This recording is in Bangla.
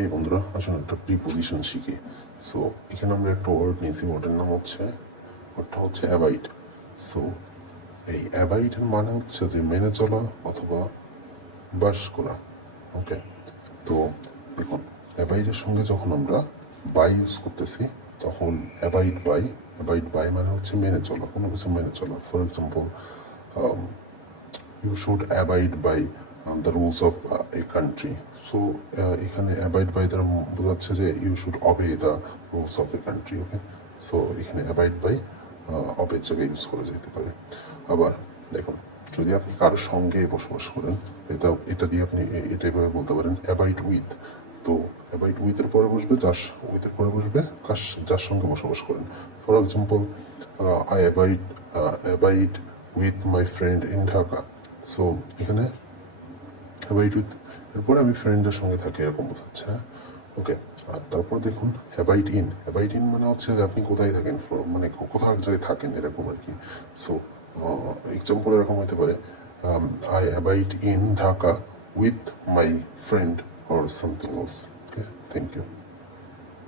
এই বন্ধুরা আসলে একটা প্রিপোজিশন শিখি। সো এখানে আমরা একটা ওয়ার্ড নিয়েছি, ওয়ার্ডের নাম হচ্ছে, ওয়ার্ডটা হচ্ছে অ্যাবাইড। সো এই অ্যাবাইডের মানে হচ্ছে যে মেনে চলা অথবা বাস করা। ওকে, তো দেখুন অ্যাবাইডের সঙ্গে যখন আমরা বাই ইউজ করতেছি তখন অ্যাবাইড বাই মানে হচ্ছে মেনে চলা, কোনো কিছু মেনে চলা। For example, you should abide by the rules of a country. So এখানে অ্যাবাইড বাই দ্বারা বোঝাচ্ছে যে you should obey the rules of a country. Okay, so এখানে অ্যাবাইড বাই অবের জায়গায় ইউজ করা যেতে পারে। আবার দেখুন, যদি আপনি কারোর সঙ্গে বসবাস করেন, এটা দিয়ে আপনি এটা এভাবে বলতে পারেন অ্যাবাইড উইথ। তো অ্যাবাইড উইথের পরে বসবে উইথের পরে বসবে যার সঙ্গে বসবাস করেন। For example, I abide with my friend in Dhaka. So এখানে অ্যাবাইড উইথ এরপরে আমি ফ্রেন্ডের সঙ্গে থাকি, এরকম বোঝাচ্ছে। হ্যাঁ, ওকে। আর তারপর দেখুন অ্যাবাইড ইন মানে হচ্ছে যে আপনি কোথায় থাকেন, মানে কোথাও এক জায়গায় থাকেন এরকম আর কি। সো এক্সাম্পল এরকম হতে পারে, I abide in Dhaka with my friend or something else. Okay, thank you.